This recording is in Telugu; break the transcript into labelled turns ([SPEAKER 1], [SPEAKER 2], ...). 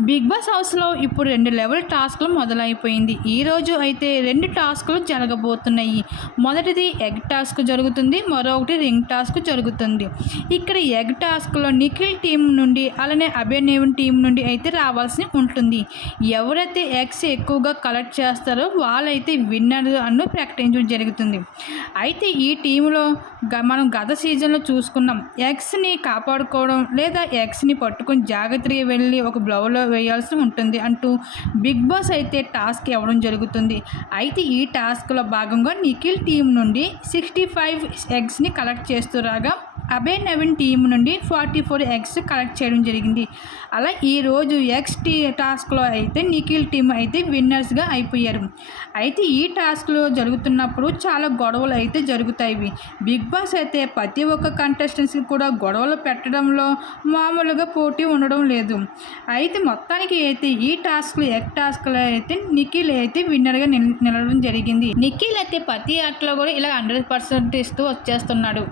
[SPEAKER 1] బిగ్ బాస్ హౌస్లో ఇప్పుడు రెండు లెవెల్ టాస్క్లు మొదలైపోయింది. ఈరోజు అయితే రెండు టాస్క్లు జరగబోతున్నాయి. మొదటిది ఎగ్ టాస్క్ జరుగుతుంది మరొకటి రింగ్ టాస్క్ జరుగుతుంది. ఇక్కడ ఎగ్ టాస్క్లో నిఖిల్ టీం నుండి అలానే అభినయన్ టీం నుండి అయితే రావాల్సి ఉంటుంది. ఎవరైతే ఎగ్స్ ఎక్కువగా కలెక్ట్ చేస్తారో వాళ్ళైతే విన్నర్ అన్ను ప్రకటించడం జరుగుతుంది. అయితే ఈ టీంలో గ- మనం గత సీజన్లో చూసుకున్నాం. ఎగ్స్ని కాపాడుకోవడం లేదా ఎగ్స్ని పట్టుకొని జాగ్రత్తగా వెళ్ళి ఒక బ్లౌలో వేయాల్సి ఉంటుంది. అంటూ బిగ్ బాస్ అయితే టాస్క్ ఇవ్వడం జరుగుతుంది. అయితే ఈ టాస్క్లో భాగంగా నిఖిల్ టీం నుండి సిక్స్టీ ఫైవ్ ఎగ్స్ని కలెక్ట్ చేస్తూ రాగా అభయ్ నవీన్ టీం నుండి ఫార్టీ ఫోర్ ఎగ్స్ కలెక్ట్ చేయడం జరిగింది. అలా ఈరోజు ఎగ్స్ టీ టాస్క్లో అయితే నిఖిల్ టీం అయితే విన్నర్స్గా అయిపోయారు. అయితే ఈ టాస్క్లో జరుగుతున్నప్పుడు చాలా గొడవలు అయితే జరుగుతాయి. బిగ్ బాస్ అయితే ప్రతి ఒక్క కంటెస్టెంట్స్కి కూడా గొడవలు పెట్టడంలో మామూలుగా పోటీ ఉండడం లేదు. అయితే మొత్తానికి అయితే ఈ టాస్క్లు ఎగ్ టాస్క్లో అయితే నిఖిల్ అయితే విన్నర్గా నిల నిలవడం జరిగింది. నిఖిల్ అయితే ప్రతి ఆటలో కూడా ఇలా హండ్రెడ్ పర్సెంట్ ఇస్తూ వచ్చేస్తున్నాడు.